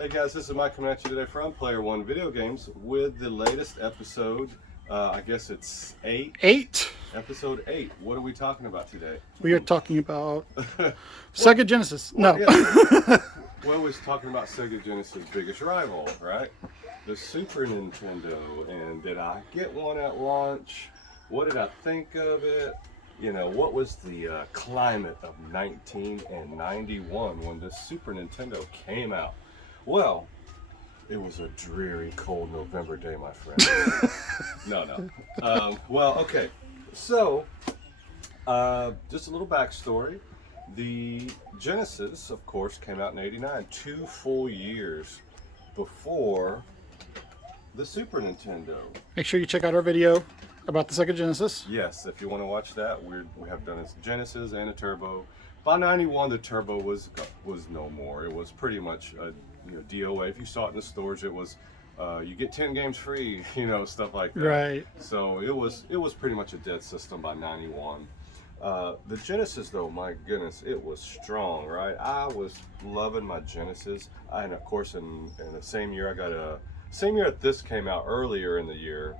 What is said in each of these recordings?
Hey guys, this is Mike coming at you today from Player One Video Games with the latest episode. I guess it's 8. 8. Episode 8. What are we talking about today? We are talking about Sega Genesis. Well, no. yeah. Well, we're talking about Sega Genesis' biggest rival, right? The Super Nintendo. And did I get one at launch? What did I think of it? You know, what was the climate of 1991 when the Super Nintendo came out? Well, it was a dreary, cold November day, my friend. No. Well, okay. So, just a little backstory. The Genesis, of course, came out in '89, 2 full years before the Super Nintendo. Make sure you check out our video about the Sega Genesis. Yes, if you want to watch that, we have done a Genesis and a Turbo. By '91, the Turbo was no more. It was pretty much a DOA. If you saw it in the stores, it was you get 10 games free, stuff like that. Right. So it was pretty much a dead system by '91. The Genesis, though, my goodness, it was strong, right? I was loving my Genesis, and of course, in the same year, same year that this came out, earlier in the year.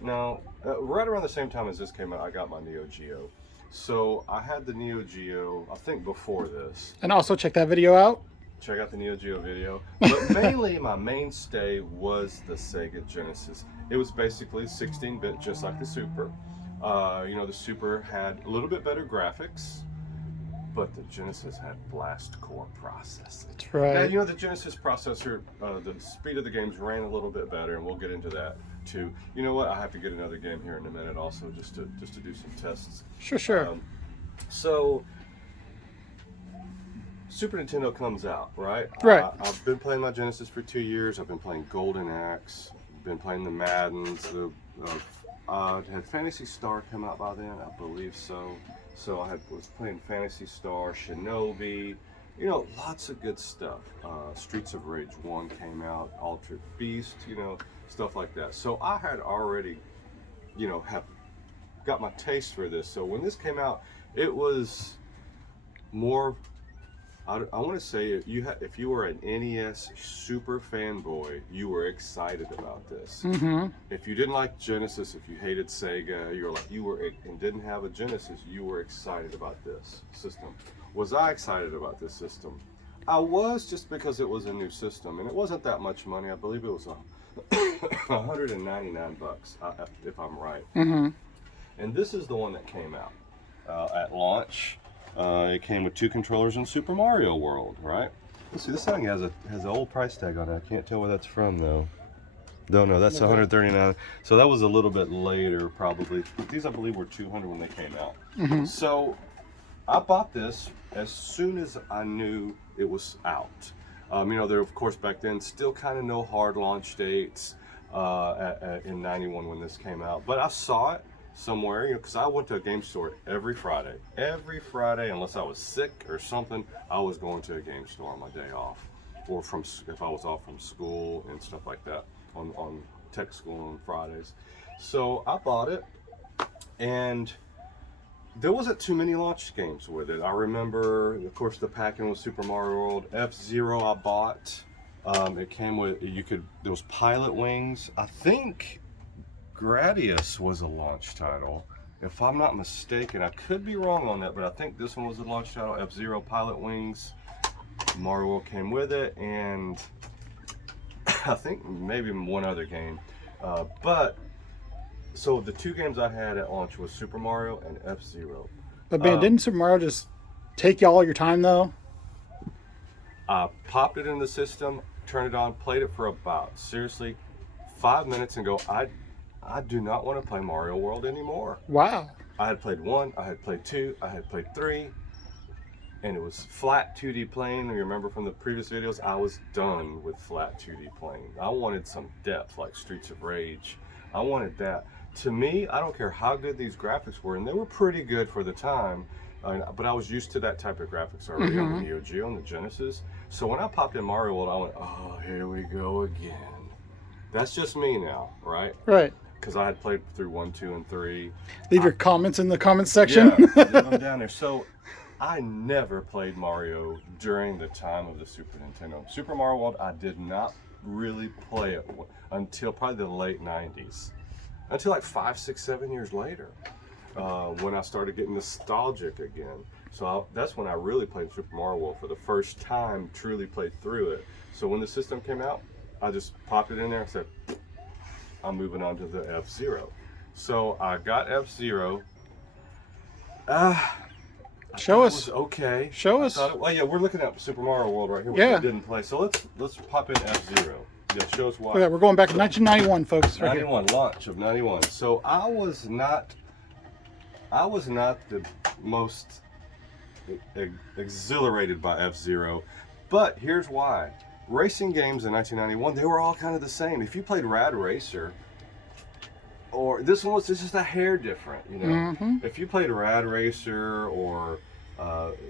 No, right around the same time as this came out, I got my Neo Geo. So I had the Neo Geo, I think, before this. And also check that video out. Check out the Neo Geo video. But mainly, my mainstay was the Sega Genesis. It was basically 16-bit, just like the Super. The Super had a little bit better graphics, but the Genesis had blast core processing. That's right. Now, the Genesis processor, the speed of the games ran a little bit better, and we'll get into that too. You know what? I have to get another game here in a minute, also, just to do some tests. Sure. So, Super Nintendo comes out, right? Right. I've been playing my Genesis for 2 years. I've been playing Golden Axe, been playing the Maddens. Had Phantasy Star come out by then? I believe so. So I was playing Phantasy Star, Shinobi, lots of good stuff. Streets of Rage 1 came out, Altered Beast, stuff like that. So I had already, have got my taste for this. So when this came out, it was more, I want to say, if you were an NES super fanboy, you were excited about this. Mm-hmm. If you didn't like Genesis, if you hated Sega, and didn't have a Genesis, you were excited about this system. Was I excited about this system? I was, just because it was a new system, and it wasn't that much money. I believe it was $199, if I'm right. Mm-hmm. And this is the one that came out at launch. It came with 2 controllers in Super Mario World, right? Let's see, this thing has an old price tag on it. I can't tell where that's from, though. No, that's $139. So that was a little bit later, probably. But these, I believe, were $200 when they came out. Mm-hmm. So I bought this as soon as I knew it was out. There, of course, back then, still kind of no hard launch dates in '91 when this came out. But I saw it somewhere, because I went to a game store every Friday, unless I was sick or something. I was going to a game store on my day off, or if I was off from school and stuff like that, on tech school on Fridays. So I bought it, and there wasn't too many launch games with it. I remember, of course, the pack-in was Super Mario World. F-Zero I bought. It came with, there was Pilot Wings. I think Gradius was a launch title, if I'm not mistaken. I could be wrong on that, but I think this one was a launch title. F-Zero, Pilot Wings, Mario World came with it, and I think maybe one other game. So the 2 games I had at launch was Super Mario and F-Zero. But man, didn't Super Mario just take you all your time, though? I popped it in the system, turned it on, played it for about, seriously, 5 minutes, and go, I do not want to play Mario World anymore. Wow. I had played 1, I had played 2, I had played 3, and it was flat 2D plane. You remember from the previous videos, I was done with flat 2D plane. I wanted some depth, like Streets of Rage. I wanted that. To me, I don't care how good these graphics were, and they were pretty good for the time, but I was used to that type of graphics already on the Neo Geo and the Genesis. So when I popped in Mario World, I went, oh, here we go again. That's just me now, right? Right. Because I had played through 1, 2, and 3. Leave your comments in the comments section. Yeah, leave them down there. So I never played Mario during the time of the Super Nintendo. Super Mario World, I did not really play it until probably the late 90s. Until like 5, 6, 7 years later, when I started getting nostalgic again. So that's when I really played Super Mario World for the first time, truly played through it. So when the system came out, I just popped it in there and said, I'm moving on to the F-Zero. So I got F-Zero. Show us. Okay. Show us. Well, yeah, we're looking at Super Mario World right here, which Yeah. I didn't play. So let's pop in F-Zero. Yeah, show us why. Look at that, we're going back to 1991, folks. Right 91, launch of 91. So I was not the most exhilarated by F-Zero, but here's why. Racing games in 1991, they were all kind of the same. If you played Rad Racer, or this one was just a hair different, you know. If you played Rad Racer or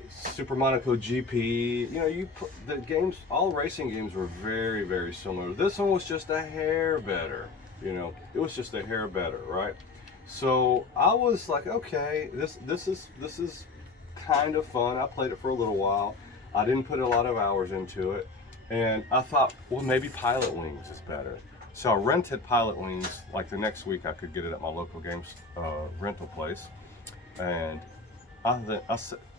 Super Monaco GP, you know, the games, all racing games were very, very similar. This one was just a hair better, you know. It was just a hair better, right? So I was like, okay, this is kind of fun. I played it for a little while. I didn't put a lot of hours into it, and I thought, well, maybe Pilot Wings is better. So I rented Pilot Wings. Like the next week, I could get it at my local games rental place, and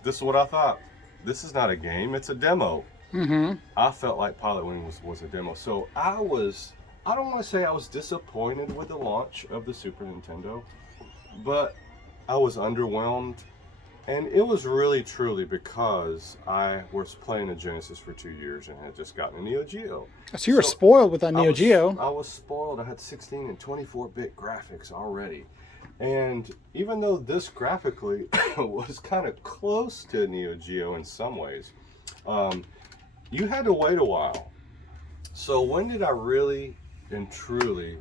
this is what I thought. This is not a game; it's a demo. I felt like Pilot Wings was a demo. So I don't want to say I was disappointed with the launch of the Super Nintendo, but I was underwhelmed. And it was really truly because I was playing a Genesis for 2 years and had just gotten a Neo Geo. So you were spoiled with that Neo Geo. I was spoiled. I had 16 and 24-bit graphics already. And even though this graphically was kind of close to Neo Geo in some ways, you had to wait a while. So when did I really and truly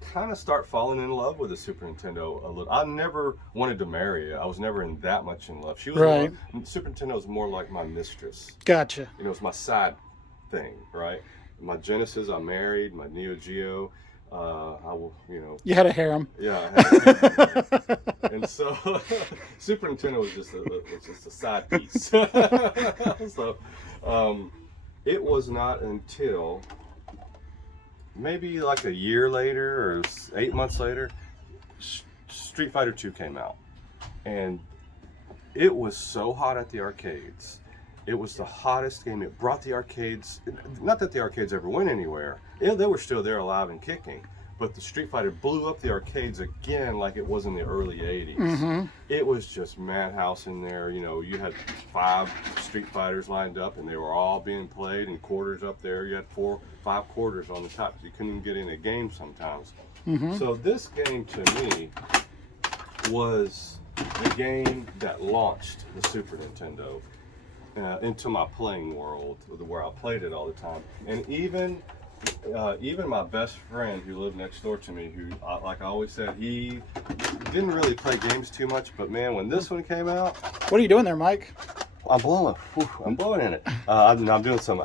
kind of start falling in love with the Super Nintendo a little? I never wanted to marry it. I was never in that much in love. She was right. Super Nintendo was more like my mistress. Gotcha. You know, it's my side thing, right? My Genesis, I married. My Neo Geo, I will, you know. You had a harem. Yeah, I had a harem. And so Super Nintendo was just a side piece. So it was not until maybe like a year later or 8 months later, Street Fighter 2 came out. And it was so hot at the arcades. It was the hottest game. It brought the arcades, not that the arcades ever went anywhere. They were still there alive and kicking. But the Street Fighter blew up the arcades again like it was in the early 80s. It was just madhouse in there. You know, you had 5 Street Fighters lined up and they were all being played in quarters up there. You had 4, 5 quarters on the top. You couldn't even get in a game sometimes. So this game to me was the game that launched the Super Nintendo into my playing world, where I played it all the time. And even my best friend who lived next door to me, who, like I always said, he didn't really play games too much, but man, when this one came out... What are you doing there, Mike? I'm blowing in it. I'm doing some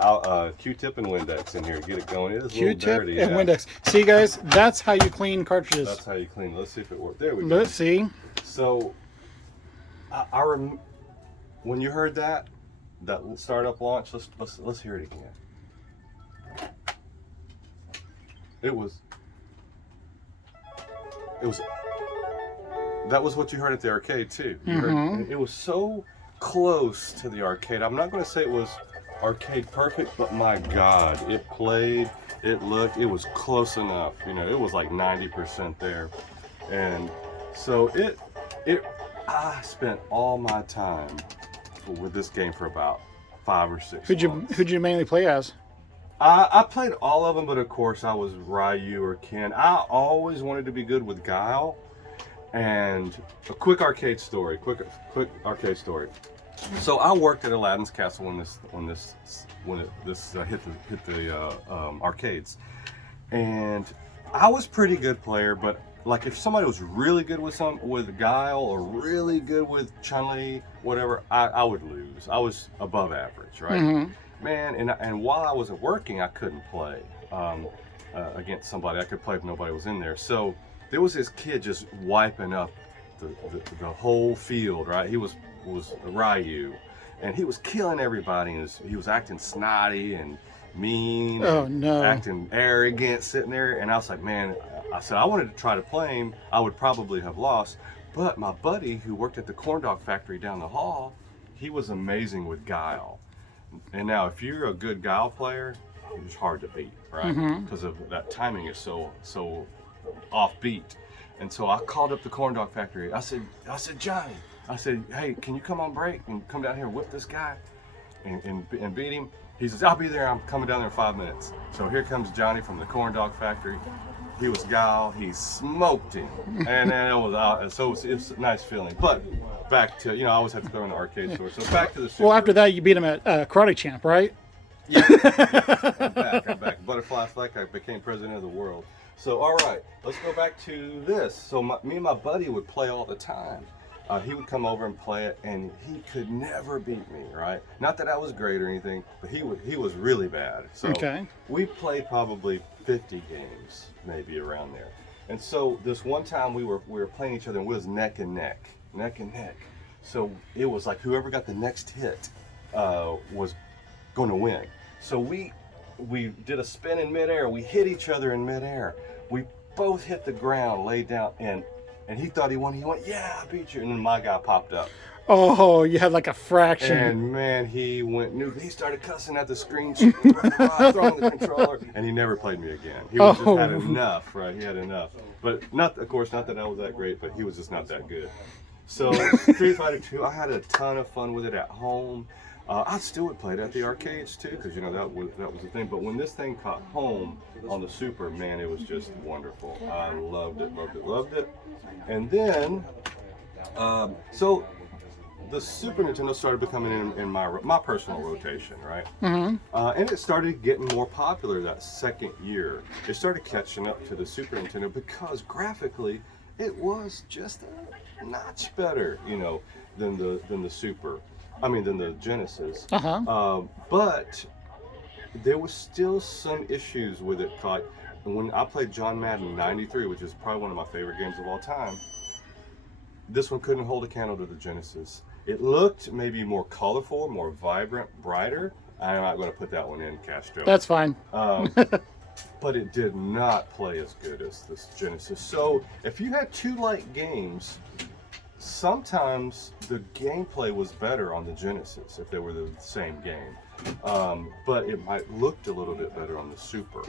Q-tip and Windex in here to get it going. It is a little dirty. Q-tip and Windex. See, guys, that's how you clean cartridges. That's how you clean. Let's see if it works. There we go. Let's see. So, when you heard that startup launch, let's hear it again. It was that was what you heard at the arcade too. You heard, it was so close to the arcade. I'm not going to say it was arcade perfect, but my God, it played, it looked, it was close enough. You know, it was like 90% there. And so I spent all my time with this game for about 5 or 6 months. Who'd you mainly play as? I played all of them, but of course I was Ryu or Ken. I always wanted to be good with Guile. And a quick arcade story. So I worked at Aladdin's Castle when this hit the arcades, and I was pretty good player. But like if somebody was really good with Guile or really good with Chun-Li, whatever, I would lose. I was above average, right? Man, and while I wasn't working, I couldn't play against somebody. I could play if nobody was in there. So there was this kid just wiping up the whole field, right? He was was Ryu, and he was killing everybody, and he was acting snotty and mean, Oh, and no. acting arrogant, sitting there. And I was like, man, I said I wanted to try to play him. I would probably have lost, but my buddy who worked at the corn dog factory down the hall, he was amazing with guile. And now, if you're a good guile player, it's hard to beat, right? Because of that timing is so offbeat. And so I called up the corn dog factory. I said, Johnny, I said, hey, can you come on break and come down here and whip this guy and beat him? He says, I'll be there. I'm coming down there in 5 minutes. So here comes Johnny from the corn dog factory. He was guile. He smoked him, and then it was so it was a nice feeling. But back to I always have to go in the arcade store. So back to the Super. Well, after that, you beat him at Karate Champ, right? Yeah, I'm back. Butterfly Fleck, I became president of the world. So, all right, let's go back to this. So, me and my buddy would play all the time. He would come over and play it, and he could never beat me, right? Not that I was great or anything, but he was really bad. So, we played probably 50 games, maybe around there. And so, this one time we were playing each other, and we was neck and neck. So, it was like whoever got the next hit was going to win. So we did a spin in midair. We hit each other in midair. We both hit the ground, laid down, and he thought he won. He went, yeah, I beat you. And then my guy popped up. Oh, you had like a fraction. And man, he went new. He started cussing at the screen, throwing the controller, and he never played me again. He just had enough, right? He had enough. But not that I was that great, but he was just not that good. So Street Fighter 2, I had a ton of fun with it at home. I still would play it at the arcades too, because that was the thing. But when this thing caught home on the Super, man, it was just wonderful. I loved it. And then, so the Super Nintendo started becoming in my personal rotation, right? And it started getting more popular that second year. It started catching up to the Super Nintendo because graphically, it was just a notch better, than the Super. Than the Genesis. But there was still some issues with it. Like when I played John Madden 93, which is probably one of my favorite games of all time, this one couldn't hold a candle to the Genesis. It looked maybe more colorful, more vibrant, brighter. I'm not going to put that one in, Castro. That's fine. But it did not play as good as this Genesis. So if you had two light games, sometimes the gameplay was better on the Genesis if they were the same game, but it might looked a little bit better on the Super.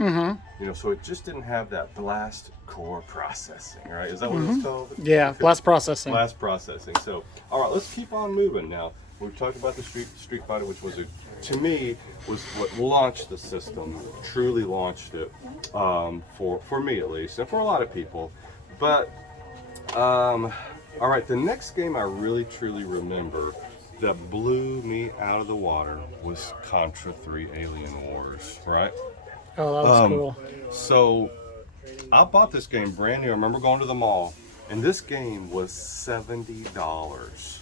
So it just didn't have that blast core processing, right? Is that what it's called? Yeah, blast processing. Blast processing. So, all right, let's keep on moving now. We've talked about the Street Fighter, which was to me was what launched the system, truly launched it, for me at least, and for a lot of people. But all right, the next game I really truly remember that blew me out of the water was Contra 3 Alien Wars, right? Oh, that was cool. So I bought this game brand new. I remember going to the mall, and this game was $70.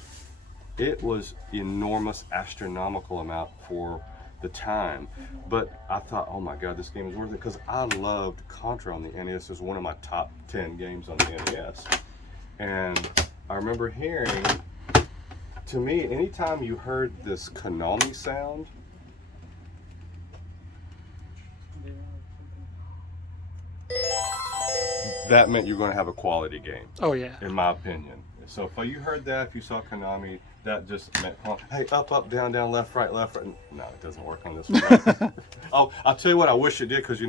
It was enormous, astronomical amount for the time. But I thought, oh my God, this game is worth it, because I loved Contra on the NES. It was one of my top 10 games on the NES. And I remember hearing, to me, anytime you heard this Konami sound, that meant you're going to have a quality game. Oh yeah. In my opinion. So if you heard that, if you saw Konami, that just meant, hey, up, down, left, right. No, it doesn't work on this one. Oh, I'll tell you what, I wish it did, because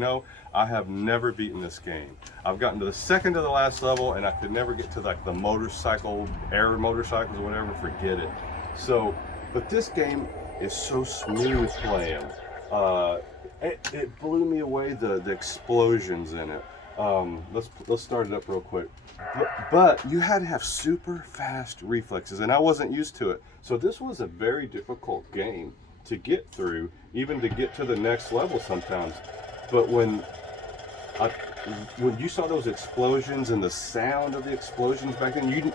I have never beaten this game. I've gotten to the second to the last level, and I could never get to like the motorcycle, air motorcycles or whatever, forget it. So, but this game is so smooth playing. It blew me away, the explosions in it. Let's start it up real quick. But you had to have super fast reflexes, and I wasn't used to it. So this was a very difficult game to get through, even to get to the next level sometimes. But when you saw those explosions and the sound of the explosions back then, you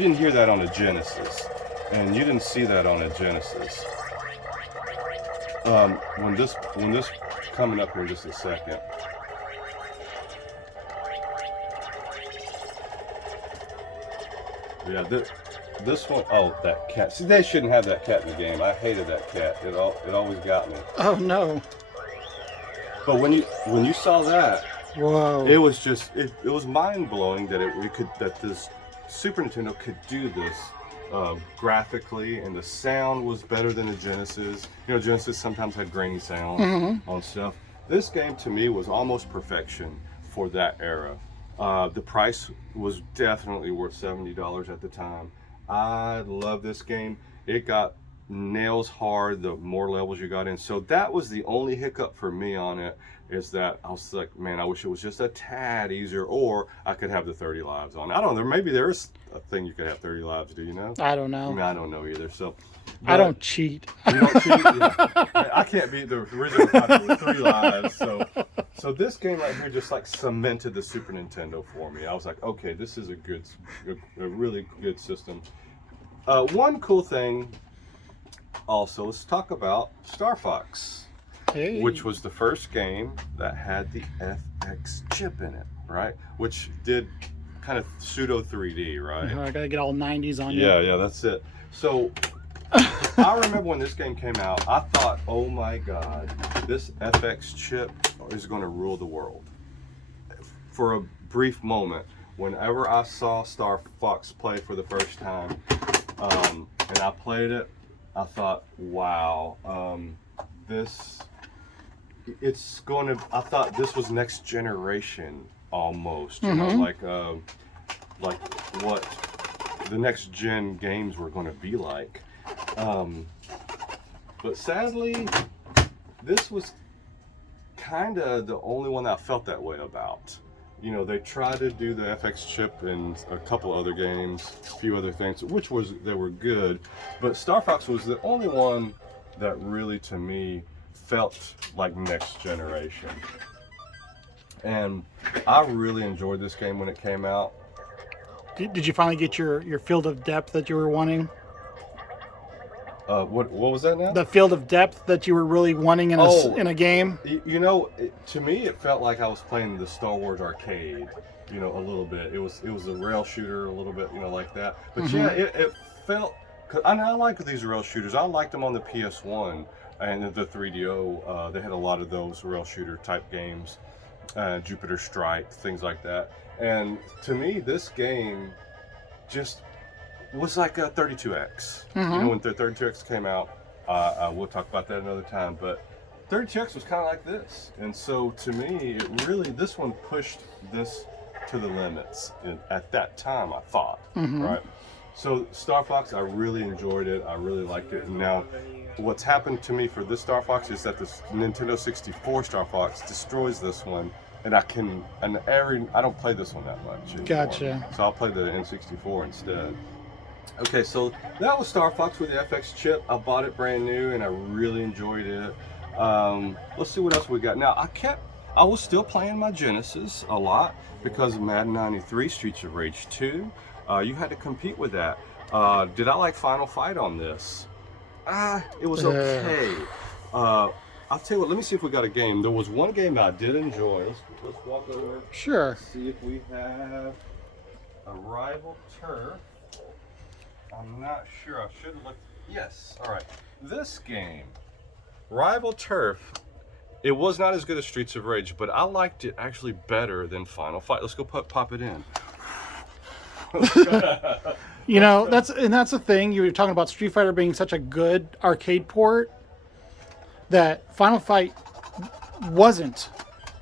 didn't hear that on a Genesis, and you didn't see that on a Genesis. When this coming up here in just a second. Yeah, This one, oh, that cat. See, they shouldn't have that cat in the game. I hated that cat. It always got me. Oh no. But when you saw that, Whoa. it was just it was mind blowing that that this Super Nintendo could do this graphically, and the sound was better than the Genesis. You know, Genesis sometimes had grainy sound on stuff. This game to me was almost perfection for that era. The price was definitely worth $70 at the time. I love this game. It got nails hard the more levels you got in. So that was the only hiccup for me on it, is that I was like, man, I wish it was just a tad easier, or I could have the 30 lives on. I don't know. Maybe there's a thing you could have 30 lives. Do you know? I don't know. I mean, I don't know either. So I don't cheat. You don't cheat? Yeah. I can't beat the original copy with 3 lives. So this game right here just like cemented the Super Nintendo for me. I was like, okay, this is a really good system. One cool thing also, let's talk about Starfox, which was the first game that had the FX chip in it, right? Which did kind of pseudo 3D, right? I gotta get all 90s on you. Yeah, that's it. So I remember when this game came out, I thought, oh my God, this FX chip is going to rule the world. For a brief moment, whenever I saw Starfox play for the first time, and I played it, I thought, wow, I thought this was next generation almost, you know, like what the next gen games were going to be like. But sadly, this was kind of the only one that I felt that way about. You know, they tried to do the FX chip in a couple other games, a few other things, they were good. But Starfox was the only one that really, to me, felt like next generation. And I really enjoyed this game when it came out. Did you finally get your field of depth that you were wanting? What was that now? The field of depth that you were really wanting in a game? You know, to me, it felt like I was playing the Star Wars arcade, you know, a little bit. It was a rail shooter, a little bit, you know, like that. But yeah, it felt, I like these rail shooters. I liked them on the PS1 and the 3DO. They had a lot of those rail shooter type games, Jupiter Strike, things like that. And to me, this game just was like a 32X. You know, when the 32X came out, we'll talk about that another time, but 32X was kind of like this. And so to me, this one pushed this to the limits at that time, I thought, right? So Starfox, I really enjoyed it. I really liked it. And now what's happened to me for this Starfox is that this Nintendo 64 Starfox destroys this one. And I don't play this one that much anymore. Gotcha. So I'll play the N64 instead. Okay, so that was Starfox with the FX chip. I bought it brand new and I really enjoyed it. Let's see what else we got. Now, I was still playing my Genesis a lot because of Madden 93, Streets of Rage 2. You had to compete with that. Did I like Final Fight on this? It was okay. I'll tell you what, let me see if we got a game. There was one game that I did enjoy. Let's walk over. Sure. See if we have a Rival Turf. I'm not sure. I should look. Yes. All right. This game, Rival Turf, it was not as good as Streets of Rage, but I liked it actually better than Final Fight. Let's go pop it in. You know, that's the thing. You were talking about Street Fighter being such a good arcade port, that Final Fight wasn't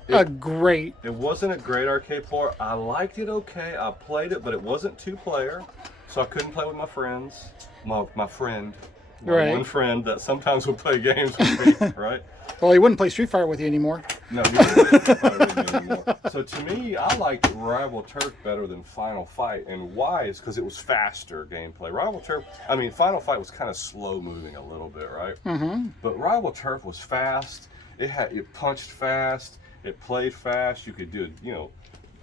a great. It wasn't a great arcade port. I liked it okay. I played it, but it wasn't 2-player, so I couldn't play with my friends. My friend, one friend that sometimes would play games with me, right? Well, he wouldn't play Street Fighter with you anymore. No, he wouldn't play Street Fighter with me anymore. So to me, I liked Rival Turf better than Final Fight, and why is because it was faster gameplay. Final Fight was kind of slow moving a little bit, right? But Rival Turf was fast. It punched fast. It played fast. You could do it. You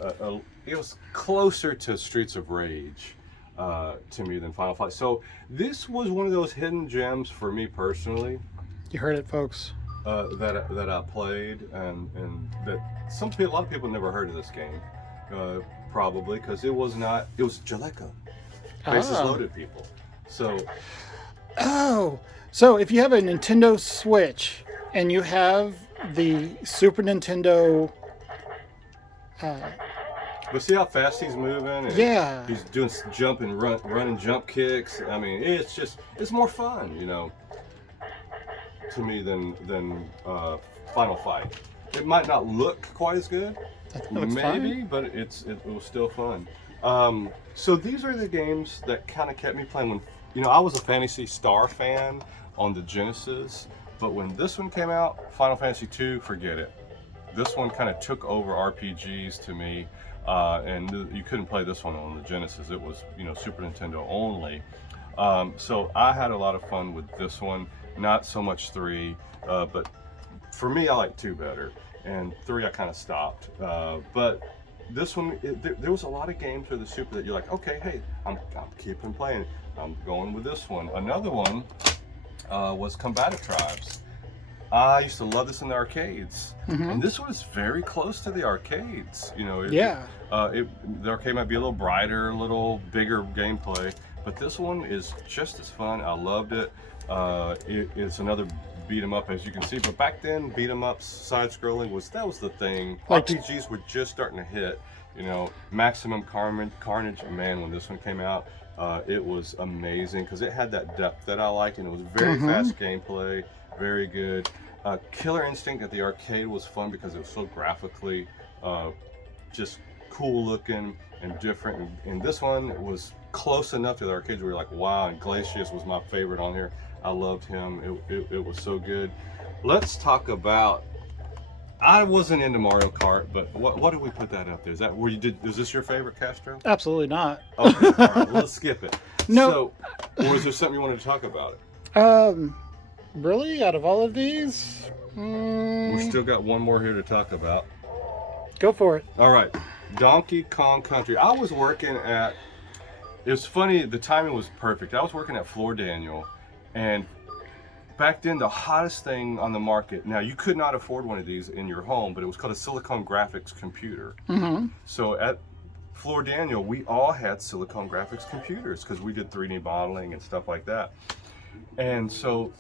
know, it was closer to Streets of Rage to me than Final Fight. So this was one of those hidden gems for me personally. You heard it, folks. That I played, and that a lot of people never heard of this game, probably because it was Jaleco. Bases Ah. loaded, people. So Oh, so if you have a Nintendo Switch and you have the Super Nintendo, but see how fast he's moving, and yeah, he's doing jump and run and jump kicks. I mean, it's more fun, to me than Final Fight. It might not look quite as good, that looks maybe, fine. but it was still fun. So these are the games that kind of kept me playing. When I was a Fantasy Star fan on the Genesis, but when this one came out, Final Fantasy II, forget it. This one kind of took over RPGs to me, and you couldn't play this one on the Genesis. It was Super Nintendo only. So I had a lot of fun with this one. Not so much 3, but for me, I like 2 better, and 3 I kind of stopped. But this one, there was a lot of games for the Super that you're like, okay, hey, I'm keeping playing. I'm going with this one. Another one was Combative Tribes. I used to love this in the arcades, and this was very close to the arcades. Yeah. The arcade might be a little brighter, a little bigger gameplay, but this one is just as fun. I loved it. It's another beat 'em up, as you can see, but back then beat 'em ups, side scrolling was the thing. RPGs were just starting to hit. Maximum Carnage. Man, when this one came out, it was amazing because it had that depth that I like, and it was very fast gameplay, very good. Killer Instinct at the arcade was fun because it was so graphically just cool looking and different, and this one was close enough to the arcades where you're like, wow. And Glacius was my favorite on here. I loved him. It was so good. Let's talk about, I wasn't into Mario Kart, but what did we put that up there? Is that where you did? Is this your favorite, Castro? Absolutely not. Okay, all right, let's skip it. No. So, or is there something you wanted to talk about it? Really, out of all of these, We still got one more here to talk about. go for it. All right, Donkey Kong Country. I was working at, it was funny, the timing was perfect. I was working at Floor Daniel, and back then the hottest thing on the market, now you could not afford one of these in your home, but it was called a Silicon Graphics computer. So at Floor Daniel, we all had Silicon Graphics computers because we did 3D modeling and stuff like that. And so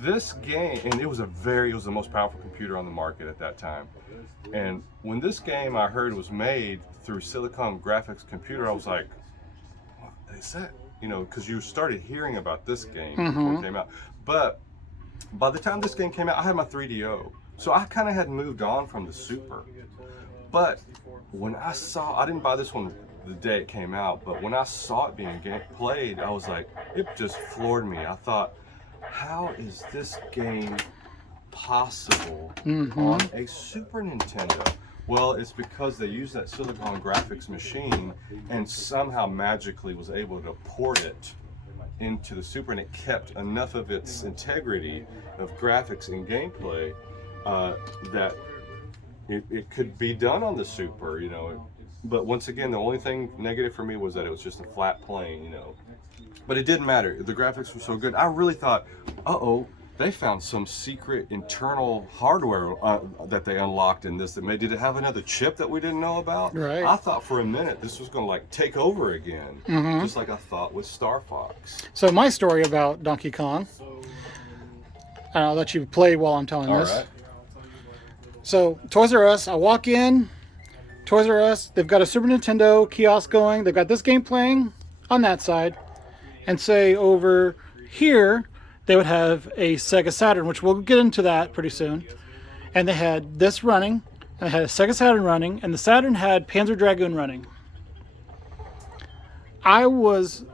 this game, and it was the most powerful computer on the market at that time. And when this game I heard was made through Silicon Graphics computer, I was like, what is that? Because you started hearing about this game before it came out. But by the time this game came out, I had my 3DO. So I kind of had moved on from the Super. But when I didn't buy this one the day it came out, but when I saw it being played, I was like, it just floored me. I thought, how is this game possible on a Super Nintendo? Well, it's because they used that Silicon Graphics machine and somehow magically was able to port it into the Super, and it kept enough of its integrity of graphics and gameplay that it could be done on the Super, But once again, the only thing negative for me was that it was just a flat plane, But it didn't matter. The graphics were so good. I really thought, they found some secret internal hardware that they unlocked in this. Did it have another chip that we didn't know about? Right. I thought for a minute this was going to take over again, just like I thought with Starfox. So my story about Donkey Kong, and I'll let you play while I'm telling All this. right. So Toys R Us, I walk in, Toys R Us, they've got a Super Nintendo kiosk going, they've got this game playing on that side, and say over here, they would have a Sega Saturn, which we'll get into that pretty soon. And they had this running, and they had a Sega Saturn running, and the Saturn had Panzer Dragoon running. I was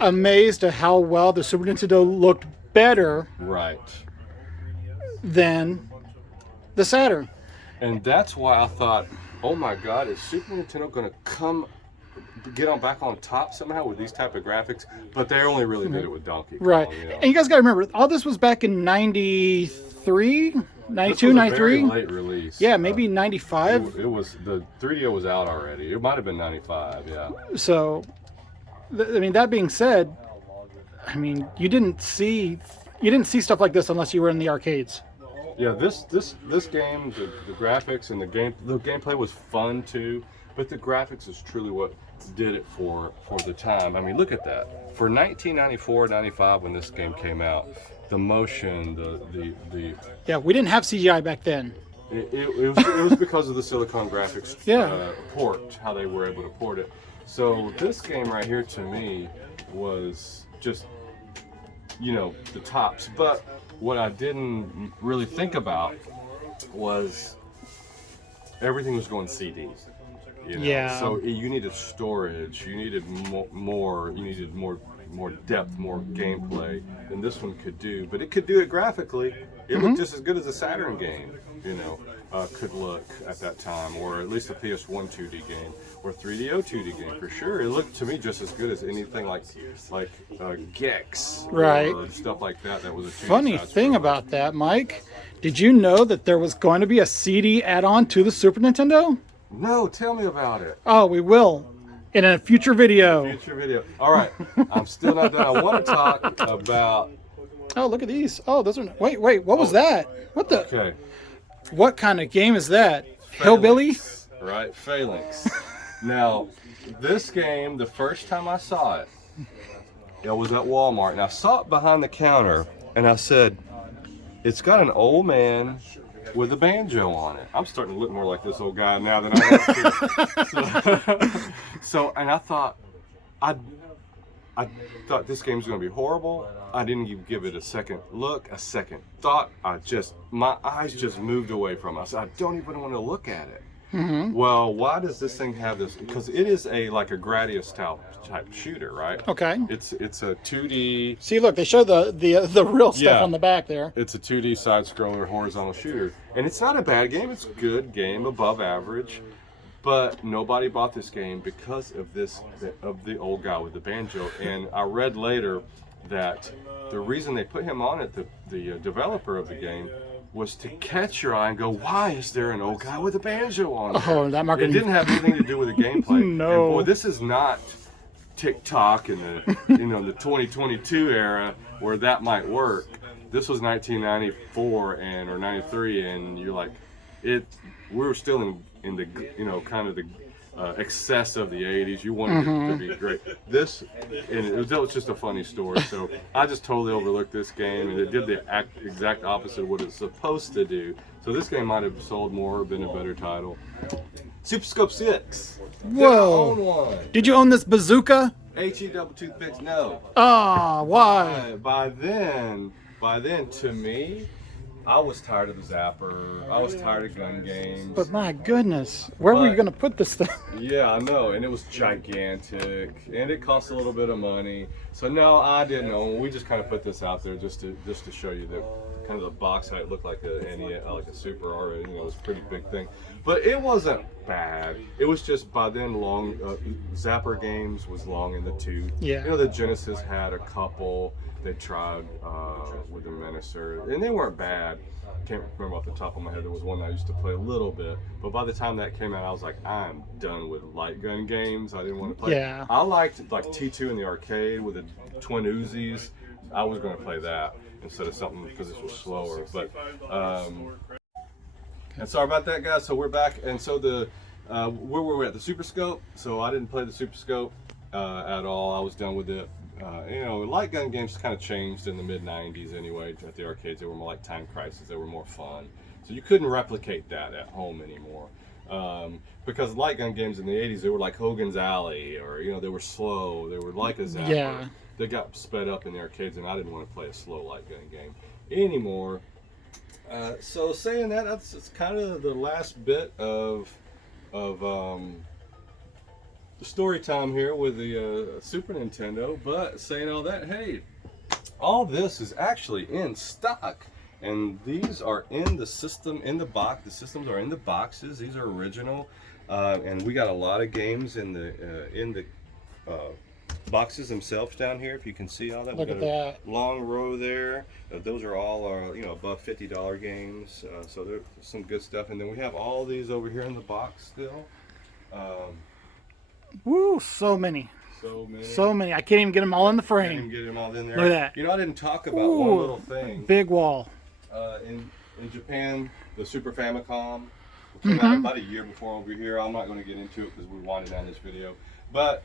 amazed at how well the Super Nintendo looked better Right. than the Saturn. And that's why I thought, oh my God, is Super Nintendo going to get back on top somehow with these type of graphics? But they only really did it with Donkey Kong. Right. And you guys got to remember, all this was back in 93, 92, 93. Very late release. Yeah, maybe 95. It was, the 3DO was out already. It might have been 95, yeah. So, that being said, you didn't see stuff like this unless you were in the arcades. Yeah, this game, the graphics and the gameplay was fun too, but the graphics is truly what did it for the time. I mean, look at that. For 1994, 95, when this game came out, the motion, the Yeah, we didn't have CGI back then. it was because of the Silicon Graphics Yeah. port, how they were able to port it. So this game right here to me was just, you know, the tops. But what I didn't really think about was everything was going CD. You know? Yeah. So you needed storage. You needed more. You needed more depth, more gameplay than this one could do. But it could do it graphically. It looked just as good as a Saturn game. You know, could look at that time, or at least a PS1 2D game, or 3DO 2D game for sure. It looked to me just as good as anything like Gex, Right. or stuff like that. That was a 2D Funny side thing scroller. about that, Mike, did you know that there was going to be a CD add-on to the Super Nintendo? No, tell me about it. Oh, we will in a future video. Future video. All right, I'm still not done. I want to talk about. Oh, look at these. Oh, those are. Wait, what was that? What the? Okay. What kind of game is that? Hillbilly? Phalanx, right, Phalanx. Now, this game, the first time I saw it, I was at Walmart, and I saw it behind the counter, and I said, it's got an old man with a banjo on it. I'm starting to look more like this old guy now than I was. So, and I thought, I thought this game's going to be horrible. I didn't even give it a second look, a second thought. My eyes just moved away from it. I said, I don't even want to look at it. Mm-hmm. Well, why does this thing have this? Because it is like a Gradius type shooter, right? Okay. It's a 2D. See, look, they show the real stuff Yeah. on the back there. It's a 2D side-scroller horizontal shooter, and it's not a bad game. It's a good game, above average. But nobody bought this game because of the old guy with the banjo. And I read later that the reason they put him on it, the developer of the game, was to catch your eye and go, why is there an old guy with a banjo on there? Oh, that marketing. It didn't have anything to do with the gameplay. No. And boy, this is not TikTok in the the 2022 era where that might work. This was 1994 or 93, and you're like, we were still in the kind of the excess of the 80s. You wanted it to be great. This, and it was just a funny story. So I just totally overlooked this game, and it did the exact opposite of what it's supposed to do. So this game might have sold more, been a better title. Super Scope 6. Did I Whoa. own one? Did you own this bazooka? HE double toothpicks? No. Ah, why? By then, to me, I was tired of the Zapper. I was tired of gun games. But my goodness, where were you But- going to put this thing? Yeah, I know, and it was gigantic, and it cost a little bit of money. So no, I didn't own. We just kind of put this out there just to show you the kind of the box how it looked like a Super or it was a pretty big thing. But it wasn't bad. It was just by then long. Zapper games was long in the tooth. Yeah. The Genesis had a couple. They tried with the Menacer, and they weren't bad. Can't remember off the top of my head. There was one I used to play a little bit, but by the time that came out, I was like, I'm done with light gun games. I didn't want to play. Yeah. I liked like T2 in the arcade with the twin Uzis. I was going to play that instead of something because this was slower. But and sorry about that, guys. So we're back, and so where were we at? The Super Scope. So I didn't play the Super Scope at all. I was done with it. Light gun games kind of changed in the mid 90s anyway at the arcades. They were more like Time Crisis. They were more fun. So you couldn't replicate that at home anymore. Because light gun games in the 80s, they were like Hogan's Alley, or they were slow. They were like a Zapper. Yeah. They got sped up in the arcades, and I didn't want to play a slow light gun game anymore. So saying that, it's kind of the last bit of the story time here with the Super Nintendo. But saying all that, hey, all this is actually in stock, and these are in the system, in the box. The systems are in the boxes. These are original, and we got a lot of games in the boxes themselves down here. If you can see all that, Look we at got that. a long row there. Those are all above $50 games. So there's some good stuff, and then we have all these over here in the box still. Woo, so many. So many. So many. I can't even get them all in the I frame. didn't get them all in there. Look at that. I didn't talk about Ooh, one little thing. Big wall. In Japan, the Super Famicom came out about a year before over here. I'm not going to get into it because we're winding down this video. But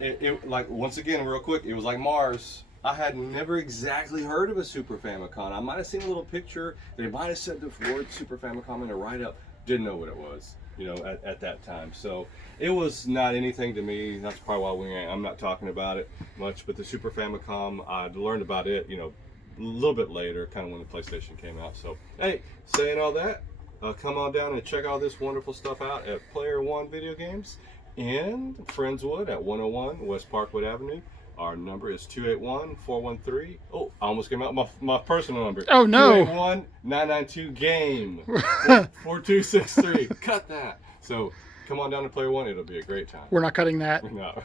it like once again, real quick, it was like Mars. I had never exactly heard of a Super Famicom. I might have seen a little picture. They might have said the word Super Famicom in a write-up. Didn't know what it was, at that time. So it was not anything to me. That's probably why I'm not talking about it much. But the Super Famicom, I learned about it, a little bit later, kind of when the PlayStation came out. So hey, saying all that, come on down and check all this wonderful stuff out at Player One Video Games in Friendswood at 101 West Parkwood Avenue. Our number is 281-413. Oh, I almost came out my personal number. Oh, no. 281-992-GAME. 4263. Cut that. So come on down to Player One. It'll be a great time. We're not cutting that. No.